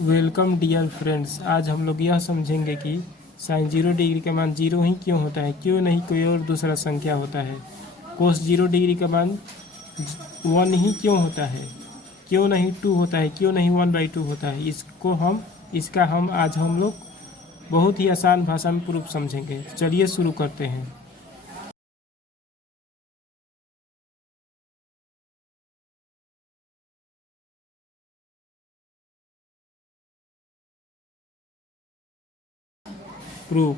Welcome dear friends. आज हम लोग यह समझेंगे कि साइन 0 डिग्री का मान 0 ही क्यों होता है, क्यों नहीं कोई और दूसरा संख्या होता है। कोस 0 डिग्री का मान 1 ही क्यों होता है, क्यों नहीं 2 होता है, क्यों नहीं 1/2 होता है। इसका हम आज हम लोग बहुत ही आसान भाषा में प्रूफ समझेंगे। चलिए शुरू करते हैं। प्रूफ।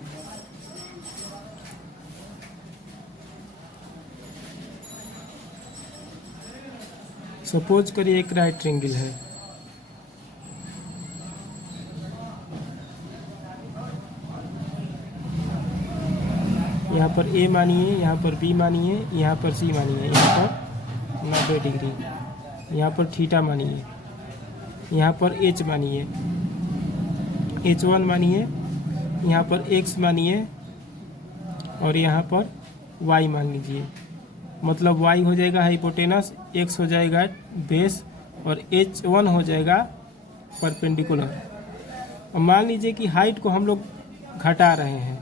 सपोज करिए एक राइट ट्रायंगल है। यहाँ पर ए मानिए, यहाँ पर बी मानिए, यहाँ पर सी मानिए, यहाँ पर 90 डिग्री, यहाँ पर थीटा मानिए, यहाँ पर एच मानिए, H1 मानिए, यहाँ पर x मानिए और यहाँ पर y मान लीजिए। मतलब y हो जाएगा हाइपोटेनस, x हो जाएगा बेस और H1 हो जाएगा परपेंडिकुलर। और मान लीजिए कि हाइट को हम लोग घटा रहे हैं,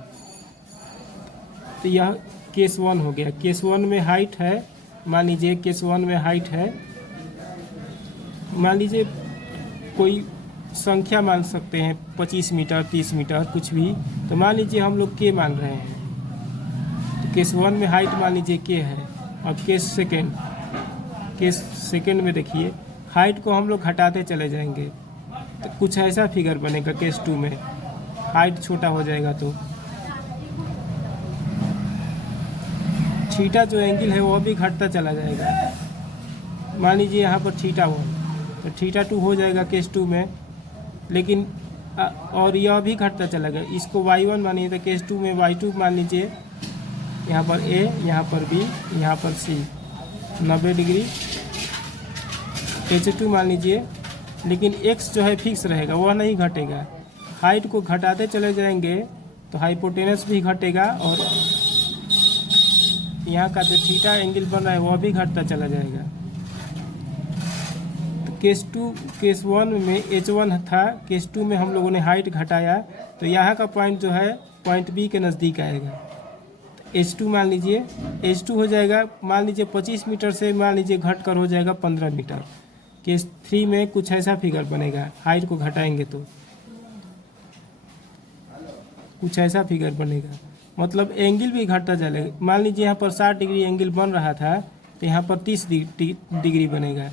तो यह केस 1 हो गया। केस 1 में हाइट है, मान लीजिए केस 1 में हाइट है, मान लीजिए कोई संख्या मान सकते हैं 25 मीटर 30 मीटर कुछ भी। तो मान लीजिए हम लोग के मान रहे हैं, तो केस 1 में हाइट मान लीजिए के है। अब केस सेकेंड में देखिए हाइट को हम लोग घटाते चले जाएंगे, तो कुछ ऐसा फिगर बनेगा। केस 2 में हाइट छोटा हो जाएगा तो थीटा जो एंगल है वो भी घटता चला जाएगा। मान लीजिए यहाँ पर थीटा 1 तो थीटा 2 हो जाएगा केस 2 में, लेकिन और यह भी घटता चला गया। इसको y1 मानिए तो केस 2 में y2 मान लीजिए, यहाँ पर a, यहाँ पर b, यहाँ पर c, 90 डिग्री। H2 मान लीजिए, लेकिन x जो है फिक्स रहेगा, वह नहीं घटेगा। हाइट को घटाते चले जाएंगे तो हाइपोटेनस भी घटेगा और यहाँ का जो थीटा एंगल बन रहा है वह भी घटता चला जाएगा। केस 1 में H1 था, केस 2 में हम लोगों ने हाइट घटाया, तो यहाँ का पॉइंट जो है पॉइंट बी के नज़दीक आएगा। तो H2 मान लीजिए, H2 हो जाएगा मान लीजिए 25 मीटर से मान लीजिए घट कर हो जाएगा 15 मीटर। केस 3 में कुछ ऐसा फिगर बनेगा, हाइट को घटाएंगे तो कुछ ऐसा फिगर बनेगा। मतलब एंगल भी घटता चलेगा। मान लीजिए यहाँ पर 60 डिग्री एंगल बन रहा था, तो यहाँ पर 30 डिग्री बनेगा।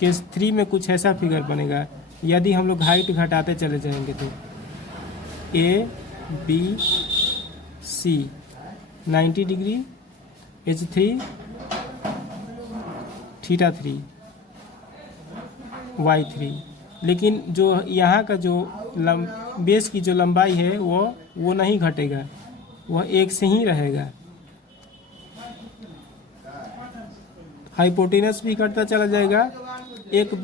केस 3 में कुछ ऐसा फिगर बनेगा, यदि हम लोग हाइट घटाते चले जाएंगे तो A B C 90 degree, H3 theta 3 Y3। लेकिन जो यहाँ का जो बेस की जो लंबाई है वो नहीं घटेगा, वह एक से ही रहेगा। हाइपोटेनस भी घटता चला जाएगा। एक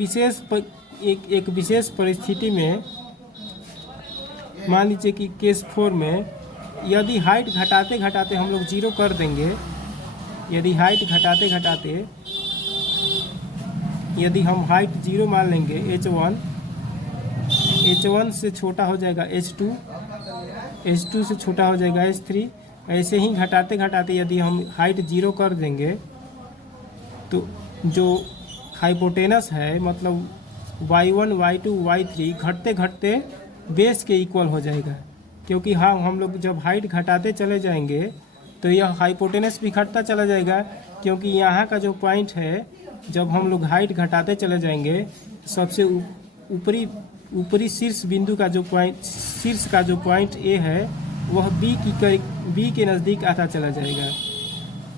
विशेष परिस्थिति में मान लीजिए कि केस 4 में यदि हाइट घटाते घटाते हम लोग 0 कर देंगे, यदि हाइट घटाते घटाते यदि हम हाइट 0 मान लेंगे, H1 से छोटा हो जाएगा H2 से छोटा हो जाएगा H3। ऐसे ही घटाते घटाते यदि हम हाइट 0 कर देंगे तो जो हाइपोटेनस है मतलब y1 y2 y3 घटते घटते बेस के इक्वल हो जाएगा। क्योंकि हाँ, हम लोग जब हाइट घटाते चले जाएंगे तो यह हाइपोटेनस भी घटता चला जाएगा। क्योंकि यहाँ का जो पॉइंट है, जब हम लोग हाइट घटाते चले जाएंगे, सबसे ऊपरी शीर्ष बिंदु का जो पॉइंट, शीर्ष का जो पॉइंट ए है वह बी के नज़दीक आता चला जाएगा।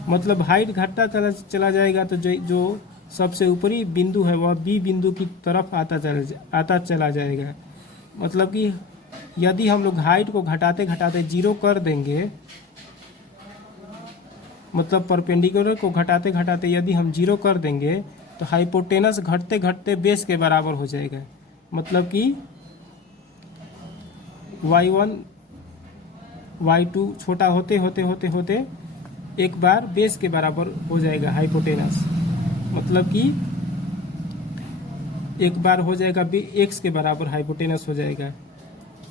मतलब हाइट घटता चला जाएगा तो जो सबसे ऊपरी बिंदु है वह बी बिंदु की तरफ आता चला जाएगा। मतलब कि यदि हम लोग हाइट को घटाते घटाते 0 कर देंगे, मतलब परपेंडिकुलर को घटाते घटाते यदि हम 0 कर देंगे तो हाइपोटेनस घटते घटते बेस के बराबर हो जाएगा। मतलब कि y1 y2 छोटा होते होते होते होते एक बार बेस के बराबर हो जाएगा हाइपोटेनस। मतलब कि एक बार हो जाएगा एक्स के बराबर हाइपोटेनस हो जाएगा,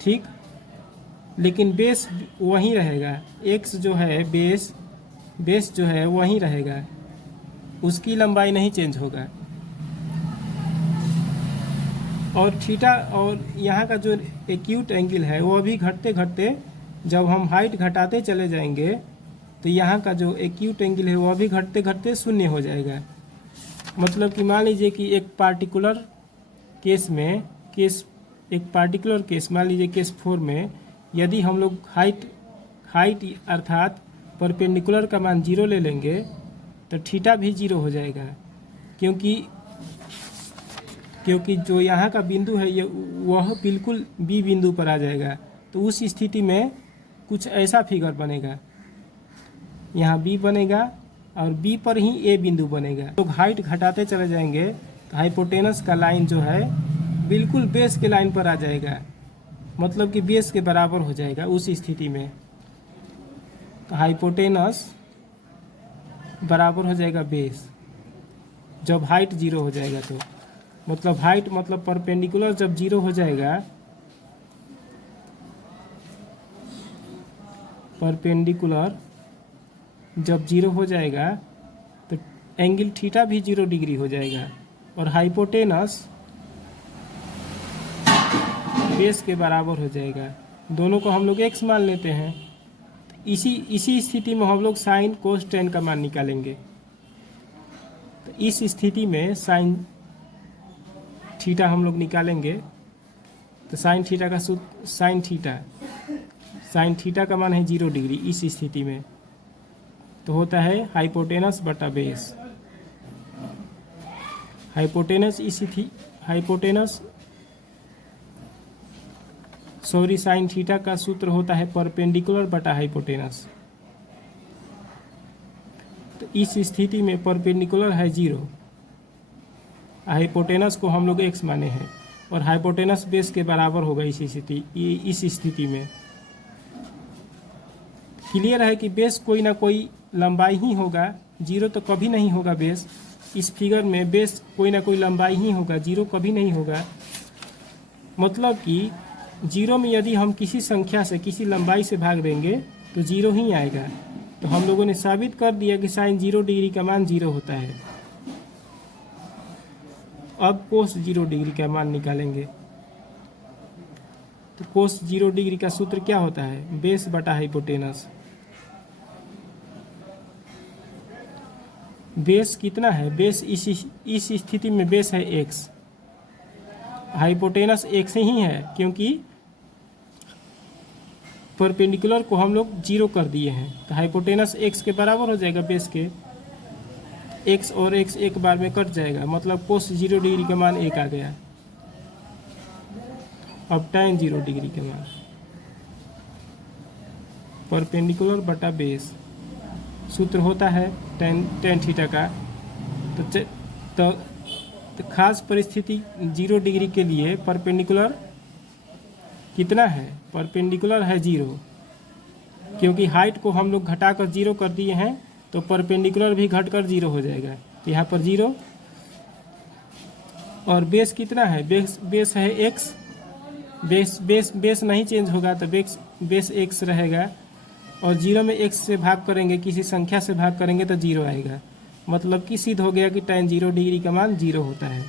ठीक। लेकिन बेस वहीं रहेगा, एक्स जो है बेस जो है वहीं रहेगा, उसकी लंबाई नहीं चेंज होगा। और थीटा और यहाँ का जो एक्यूट एंगल है वो अभी घटते घटते जब हम हाइट घटाते चले जाएंगे तो यहाँ का जो एक्यूट एंगल है वो अभी घटते घटते शून्य हो जाएगा। मतलब कि मान लीजिए कि एक पार्टिकुलर केस में एक पार्टिकुलर केस मान लीजिए केस 4 में यदि हम लोग हाइट अर्थात परपेंडिकुलर का मान 0 ले लेंगे तो थीटा भी 0 हो जाएगा, क्योंकि जो यहाँ का बिंदु है ये वह बिल्कुल बी बिंदु पर आ जाएगा। तो उस स्थिति में कुछ ऐसा फिगर बनेगा, यहाँ बी बनेगा और बी पर ही ए बिंदु बनेगा। तो हाइट घटाते चले जाएंगे तो हाइपोटेनस का लाइन जो है बिल्कुल बेस के लाइन पर आ जाएगा, मतलब कि बेस के बराबर हो जाएगा उस स्थिति में। तो हाइपोटेनस बराबर हो जाएगा बेस जब हाइट 0 हो जाएगा। तो मतलब हाइट मतलब परपेंडिकुलर जब 0 हो जाएगा, परपेंडिकुलर जब 0 हो जाएगा तो एंगल थीटा भी 0 डिग्री हो जाएगा और हाइपोटेनस बेस के बराबर हो जाएगा। दोनों को हम लोग x मान लेते हैं। तो इसी स्थिति में हम लोग साइन कोस टेन का मान निकालेंगे। तो इस स्थिति में साइन थीटा हम लोग निकालेंगे। तो साइन थीटा का सूत्र साइन थीटा का मान है 0 डिग्री। इस स्थिति में तो होता है हाइपोटेनस बटा बेस। साइन थीटा का सूत्र होता है परपेंडिकुलर बटा हाइपोटेनस। तो इस स्थिति में परपेंडिकुलर है 0, हाइपोटेनस को हम लोग x माने हैं और हाइपोटेनस बेस के बराबर होगा इस स्थिति में। क्लियर है कि बेस कोई ना कोई लंबाई ही होगा, 0 तो कभी नहीं होगा बेस। इस फिगर में बेस कोई ना कोई लंबाई ही होगा, 0 कभी नहीं होगा। मतलब कि 0 में यदि हम किसी संख्या से किसी लंबाई से भाग देंगे तो 0 ही आएगा। तो हम लोगों ने साबित कर दिया कि साइन 0 डिग्री का मान 0 होता है। अब कोस 0 डिग्री का मान निकालेंगे। तो कोस 0 डिग्री का सूत्र क्या होता है? बेस बटा हाइपोटेनस। बेस कितना है? बेस इस स्थिति में बेस है x, हाइपोटेनस x ही है क्योंकि परपेंडिकुलर को हम लोग 0 कर दिए हैं। तो हाइपोटेनस x के बराबर हो जाएगा बेस के। x और x एक बार में कट जाएगा, मतलब कोस 0 डिग्री का मान 1 आ गया। अब tan 0 डिग्री का मान परपेंडिकुलर बटा बेस सूत्र होता है tan थीटा का। तो खास परिस्थिति 0 डिग्री के लिए परपेंडिकुलर कितना है? परपेंडिकुलर है 0, क्योंकि हाइट को हम लोग घटाकर 0 कर दिए हैं तो परपेंडिकुलर भी घटकर 0 हो जाएगा। तो यहाँ पर 0 और बेस कितना है? बेस है x। बेस नहीं चेंज होगा तो बेस x रहेगा और 0 में x से भाग करेंगे, किसी संख्या से भाग करेंगे तो 0 आएगा। मतलब कि सिद्ध हो गया कि tan 0 डिग्री का मान 0 होता है।